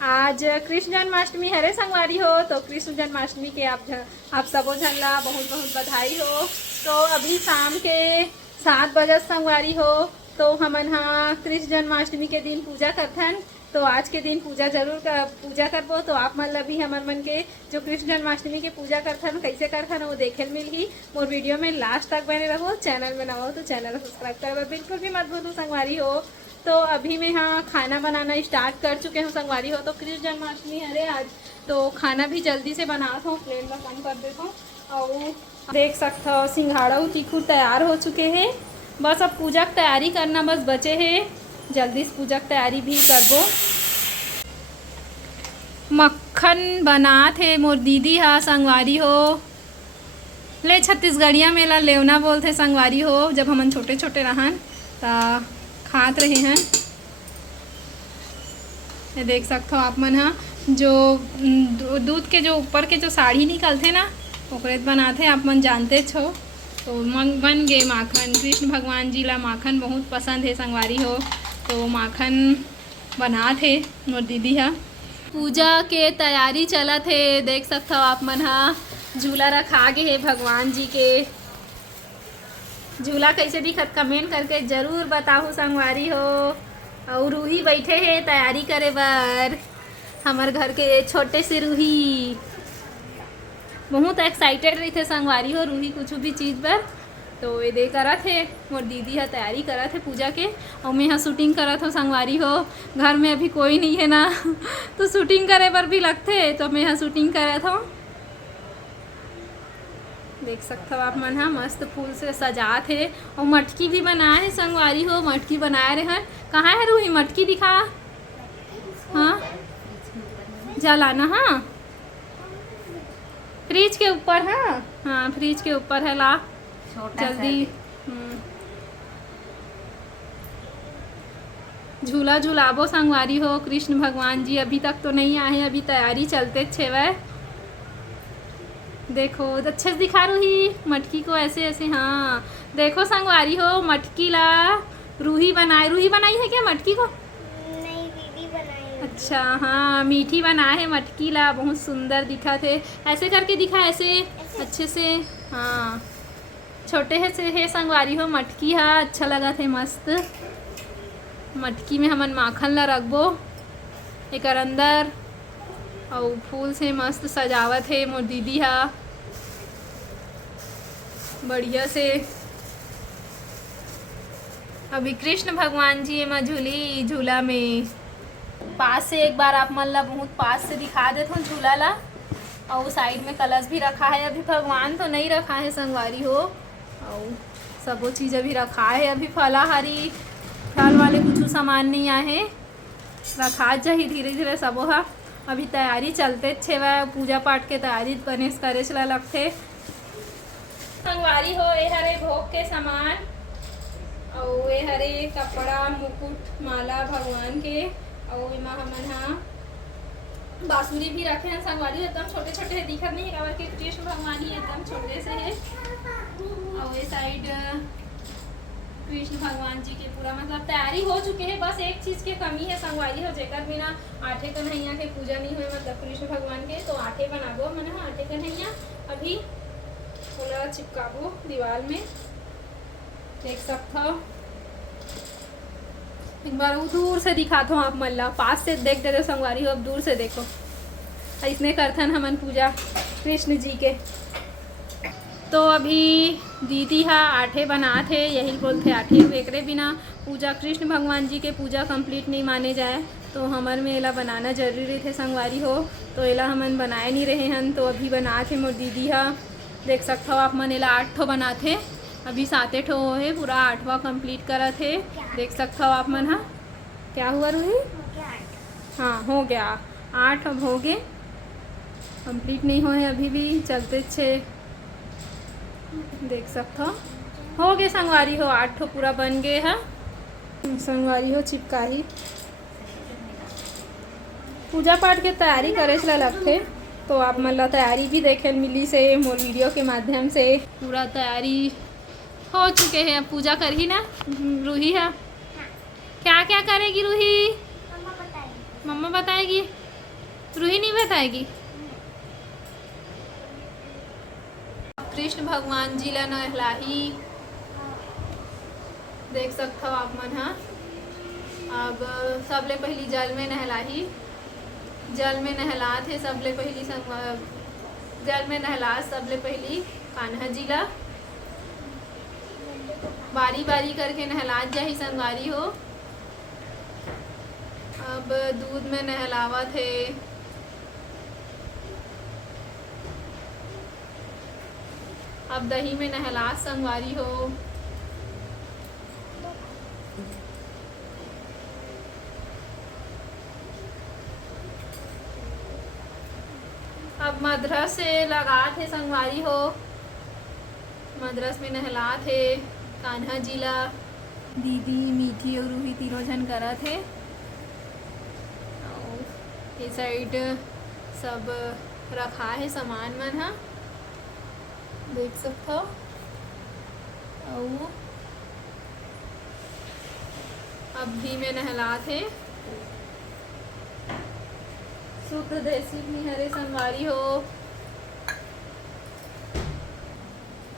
आज कृष्ण जन्माष्टमी हरे संगवारी हो। तो कृष्ण जन्माष्टमी के आप सबो झन ला बहुत बहुत बधाई हो। तो अभी शाम के 7 बजे संगवारी हो। तो हमन हाँ कृष्ण जन्माष्टमी के दिन पूजा करथन। तो आज के दिन पूजा पूजा करबो। तो आप मन ला भी हमन मन के जो कृष्ण जन्माष्टमी के पूजा करथन कैसे करथन वो देखे मिलही। मोर वीडियो में लास्ट तक बने रहो। चैनल में नवा हो तो चैनल सब्सक्राइब करना बिल्कुल भी मत भूलो संगवारी हो। तो अभी मैं हाँ खाना बनाना स्टार्ट कर चुके हूँ संगवारी हो। तो कृष्ण जन्माष्टमी हरे आज तो खाना भी जल्दी से बनाता हूँ। फ्लेम का कम कर देता हूँ। और देख सकते हो सिंघाड़ा और तीखू तैयार हो चुके हैं। बस अब पूजा की तैयारी करना बस बचे है। जल्दी से पूजा की तैयारी भी करबो। मक्खन बना थे मोर दीदी हा संगवारी हो। ले छत्तीसगढ़िया मेला लेवना बोलते संगवारी हो। जब हमन छोटे छोटे रहन ता खात रहे हैं। ये देख सकते हो आप मन हाँ जो दूध के जो ऊपर के जो साड़ी निकलते ना ओकरे बनाते आप मन जानते छो। तो बन गए माखन। कृष्ण भगवान जी ला माखन बहुत पसंद है संगवारी हो। तो माखन बना थे मोर दीदी हा। पूजा के तैयारी चला थे। देख सकते हो आप मन हाँ झूला रखा गे है भगवान जी के। झूला कैसे दिखत कमेंट करके ज़रूर बताओ संगवारी हो। और रूही बैठे हैं तैयारी करे बर। हमार घर के छोटे से रूही बहुत एक्साइटेड रही थे संगवारी हो। रूही कुछ भी चीज़ पर तो ये दे करा थे मोर दीदी हा तैयारी करा थे पूजा के। और मैं यहाँ शूटिंग करा था संगवारी हो। घर में अभी कोई नहीं है ना तो शूटिंग करे पर भी लगते। तो मैं यहाँ शूटिंग करा था। देख सकते हो आप मन हाँ मस्त फूल से सजा थे। और मटकी भी बनाए है संगवारी हो। मटकी बनाए रहे हैं। कहाँ है रूही मटकी दिखा। हाँ जलाना हाँ फ्रिज के ऊपर है। हाँ फ्रिज के ऊपर है ला जल्दी। झूला झूलाबो संगवारी हो। कृष्ण भगवान जी अभी तक तो नहीं आए। अभी तैयारी चलते छेवै। देखो अच्छे से दिखा रूही मटकी को ऐसे ऐसे। हाँ देखो संगवारी हो मटकी ला रूही बनाई है क्या मटकी को। नहीं दीदी बनाई। अच्छा हाँ मीठी बनाए है मटकी ला। बहुत सुंदर दिखा थे। ऐसे करके दिखा ऐसे अच्छे से। हाँ छोटे से है संगवारी हो मटकी हा। अच्छा लगा थे मस्त। मटकी में हमन माखन ला रखबो एक अंदर। और फूल से मस्त सजावट है मोर दीदी हा बढ़िया से। अभी कृष्ण भगवान जी एमा झूली झूला में पास से एक बार आप मन ला बहुत पास से दिखा देता हूँ झूला ला। और साइड में कलश भी रखा है। अभी भगवान तो नहीं रखा है संगवारी हो। और सबो चीज़ अभी रखा है। अभी फलाहारी फल वाले कुछ सामान नहीं आए हैं। रखा जाही धीरे धीरे सबो हा। अभी तैयारी चलते छेवा। पूजा पाठ के तैयारी गणेश करे चला लगते संगवारी हो। ये हरे भोग के सामान और ये हरे कपड़ा मुकुट माला भगवान के। और इमा हमन हाँ बांसुरी भी रखे हैं संगवारी। एकदम छोटे छोटे है दिखत नहीं है कि कृष्ण भगवान ही एकदम छोटे से है। और ये साइड कृष्ण भगवान जी के पूरा मतलब तैयारी हो चुके हैं। बस एक चीज़ के कमी है संगवारी हो जेकर बिना आठे कन्हैया के पूजा नहीं हुए मतलब कृष्ण भगवान के। तो आठे बनाबो मैंने हाँ आठे कन्हैया अभी पूरा चिपकाबो दीवार में। देख सकते हो एक बार वो दूर से दिखाता हूँ आप मन ला। पास से देख देते संगवारी हो। अब दूर से देखो इसने करथन हमन पूजा कृष्ण जी के। तो अभी दीदी हा आठे बना थे। यही बोलते आठे एकरे बिना पूजा कृष्ण भगवान जी के पूजा कंप्लीट नहीं माने जाए। तो हमर में एला बनाना जरूरी थे संगवारी हो। तो एला हमन बनाए नहीं रहे हन। तो अभी बना थे मोर दीदी हा। देख सकते हो आप मन एला 8 ठो बना थे। अभी 7 ठो है पूरा 8वां कंप्लीट करा थे। देख सकते हो आप मन हाँ क्या हुआ रूही। हाँ हो गया 8 अब हो गए। कंप्लीट नहीं हुए अभी भी चलते छे। देख सकते हो गए संगवारी हो 8 ठो पूरा बन गए है संगवारी हो। चिपका ही पूजा पाठ के तैयारी करे चला लगते। तो आप मन ला तैयारी भी देखे मिली से मोर वीडियो के माध्यम से। पूरा तैयारी हो चुके हैं। अब पूजा कर ही ना रूही है। क्या क्या करेगी रूही। मम्मा बताएगी। बताएगी। कृष्ण भगवान जी ला नहलाही, देख सकते हो आप मन। हाँ, अब सबले पहली जल में नहलाही, जल में नहलात है सबले पहली जल में नहला सबले पहली कान्हा जी ला, बारी बारी करके नहलात जाही संगवारी हो। अब दूध में नहलावत है, अब दही में नहलात संगवारी हो। अब मद्रस से लगात है संगवारी हो, मद्रस में नहलात है कान्हा जी ला। दीदी मीठी और रूही तीनों जन करत है। और ये साइड सब रखा है सामान मन। हाँ, देख सकते हो। और अब घी में नहलात है, शुद्ध देसी घी हरे संगवारी हो।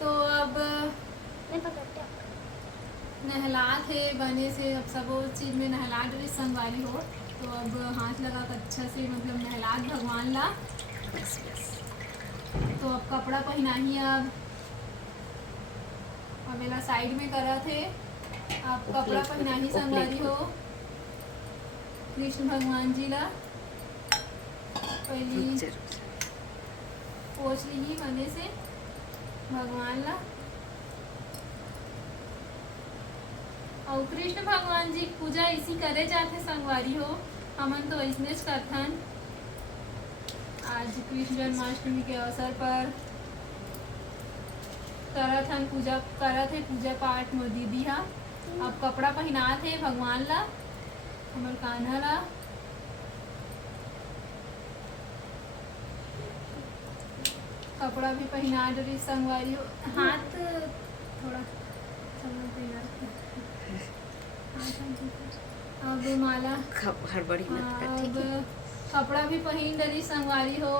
तो अब नहलात है बने से, अब सब चीज़ में नहलात रही संगवारी हो। तो अब हाथ लगा कर अच्छा से मतलब नहलात भगवान ला। तो अब कपड़ा पहनाही, अब एला साइड में करा थे। अब कपड़ा पहनाही संगवारी हो कृष्ण भगवान जी ला। पहली पोछ ली बने से भगवान ला। और कृष्ण भगवान जी की पूजा इसी करे जाते संगवारी हो। हमन तो ऐसने करथन। आज कृष्ण जन्माष्टमी के अवसर पर करत हन पूजा, करत है पूजा पाठ मोर दीदी हा। अब कपड़ा पहनात है भगवान ला, हमर कान्हा ला। कपड़ा भी पहना डरी संगवारी हो। हाथ थोड़ा अब माला हड़बड़ी मत कर, ठीक अब है? कपड़ा भी पहन डरी संगवारी हो।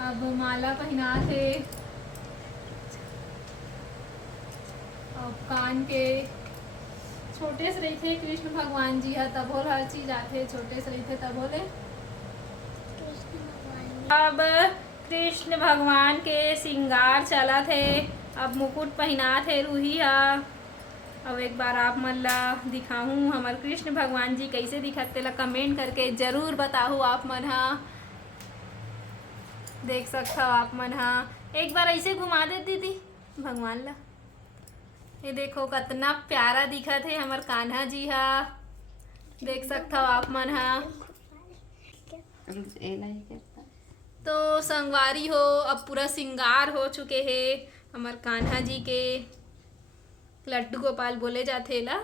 अब माला पहना थे, अब कान के छोटे से रही थे कृष्ण भगवान जी है, तब होल हर चीज आते छोटे से रही थे तब होले। अब कृष्ण भगवान के श्रृंगार चला थे। अब मुकुट पहना थे रूही हा। अब एक बार आप मन ला दिखाऊं हमार कृष्ण भगवान जी कैसे दिखत तेला कमेंट करके जरूर बताओ आप मन हा। देख सकते हो आप मन हा। एक बार ऐसे घुमा दे दीदी भगवान ला। ये देखो कितना प्यारा दिखत है हमार कान्हा जी हा। देख सकते हो आप मन हा। तो संगवारी हो, अब पूरा श्रृंगार हो चुके हैं हमार कान्हा जी के। लड्डू गोपाल बोले जाते ला।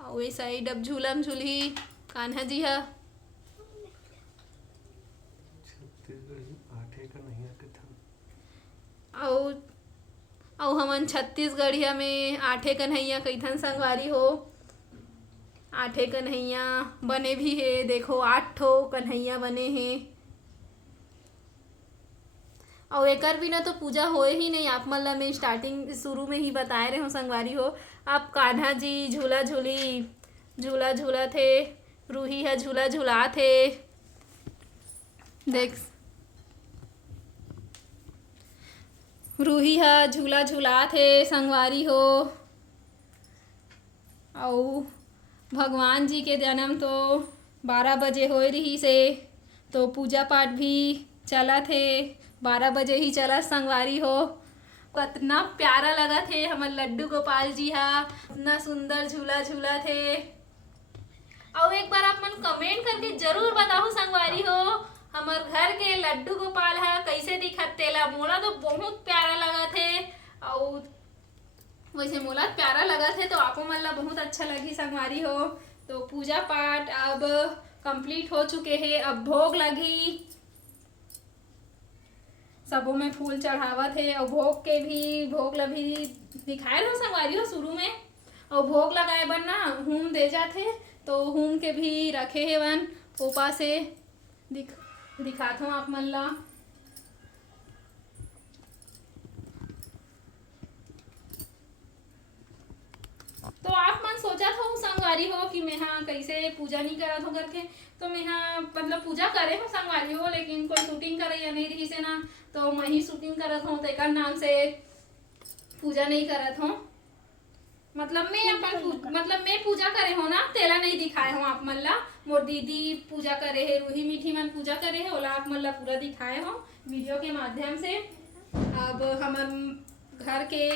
और ये साइड अब झूलम झूली कान्हा जी हा। और हमन छत्तीसगढ़िया में आठे कन्हैया कैथन संगवारी हो। आठे कन्हैया बने भी है, देखो 8 ठो कन्हैया बने हैं। और एकर बिना तो पूजा होए ही नहीं। आप मन ला मैं स्टार्टिंग शुरू में ही बताए रहे हूँ संगवारी हो। अब कान्हा जी झूला झूला थे, रूही है झूला झूला थे। देख रूही है झूला झूला थे संगवारी हो। और भगवान जी के जन्म तो 12 बजे हो रही से, तो पूजा पाठ भी चला थे 12 बजे ही चला संगवारी हो। कितना प्यारा लगा थे हमार लड्डू गोपाल जी हा, इतना सुंदर झूला झूला थे। और एक बार आप मन कमेंट करके जरूर बताओ संगवारी हो हमार घर के लड्डू गोपाल हा कैसे दिखत तेला। मोला तो बहुत प्यारा लगा थे। और वैसे मोला प्यारा लगा थे तो आपो मन ला बहुत अच्छा लगी संगवारी हो। तो पूजा पाठ अब कंप्लीट हो चुके हैं। अब भोग लगी, सबों में फूल चढ़ावत है। और भोग ला भी दिखाए रहो संगवारी हो शुरू में। और भोग लगाए बन ना हूम दे जाते, तो हूम के भी रखे है वन ऊपर से दिखात हूँ आप मन ला। तो आप मन सोचत हो संगवारी हो कि मैं हाँ कैसे पूजा नहीं करत हो करके, तो मैं हाँ मतलब पूजा करे हो संगवारी हो, लेकिन कोई शूटिंग करे या नहीं रही से ना, तो मैं ही शूटिंग करत हूँ, तेकर नाम से पूजा नहीं करत हूँ। मतलब मैं पूजा करे हो ना, तेला नहीं दिखाए हो आप मन ला। मोर दीदी पूजा करे है, रूही मीठी मन पूजा करे है, ओला आप मन ला पूरा दिखाए हो वीडियो के माध्यम से। अब हमर घर के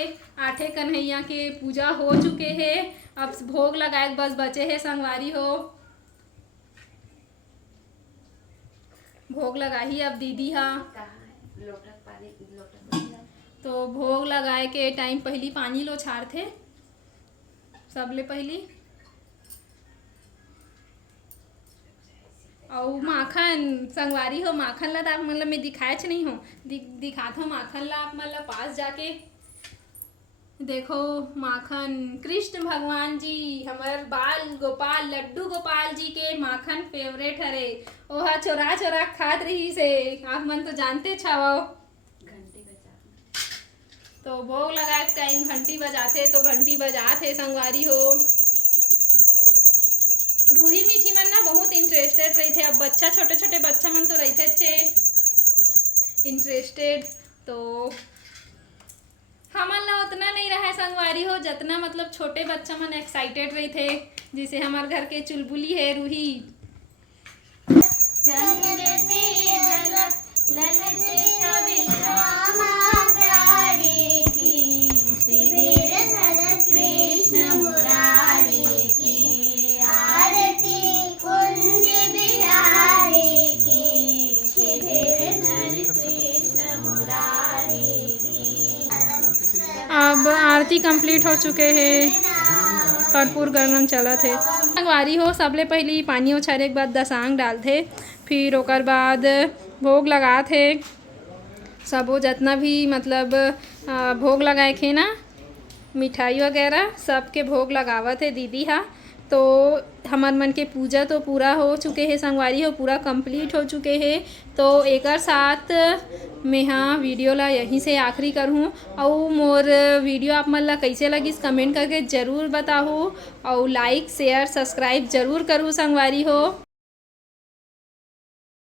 8 कन्हैया के पूजा हो चुके हैं, अब भोग लगाए बस बचे हैं संगवारी हो। भोग लगाही अब दीदी हा, तो भोग लगाए के टाइम पहली पानी लो छाड़ थे सबले पहली। और माखन संगवारी हो, माखन ला आप मतलब मैं दिखाए नहीं हो, दिखात हो माखन ला आप मतलब पास जाके देखो। माखन कृष्ण भगवान जी हमार बाल गोपाल लड्डू गोपाल जी के माखन फेवरेट हरे, ओहा चोरा चोरा खात रही से, आप मन तो जानते छाओ। तो भोग लगाए टाइम घंटी बजाते, तो घंटी बजाते संगवारी हो। रूही मीठी मन ना बहुत इंटरेस्टेड रही थे, अब बच्चा छोटे छोटे बच्चा मन तो रहते थे इंटरेस्टेड, तो हमन ला उतना नहीं रहा संगवारी हो जितना मतलब छोटे बच्चा मन एक्साइटेड रही थे, जिसे हमारे घर के चुलबुली है रूही। अब आरती कंप्लीट हो चुके हैं, कर्पूर गरम चलत है। संगवारी हो सबले पहली पानी उछारे के बाद दसांग डालते, फिर ओकर बाद भोग लगाते। सबो जितना भी मतलब भोग लगाए थे ना, मिठाई वगैरह सबके भोग लगावत है दीदी हा। तो हमार मन के पूजा तो पूरा हो चुके हैं संगवारी हो, पूरा कंप्लीट हो चुके हैं। तो एक साथ मैं हाँ वीडियो ला यहीं से आखिरी करूँ। और मोर वीडियो आप मन ला कैसे लगिस कमेंट करके ज़रूर बताओ, और लाइक शेयर सब्सक्राइब ज़रूर करूँ संगवारी हो।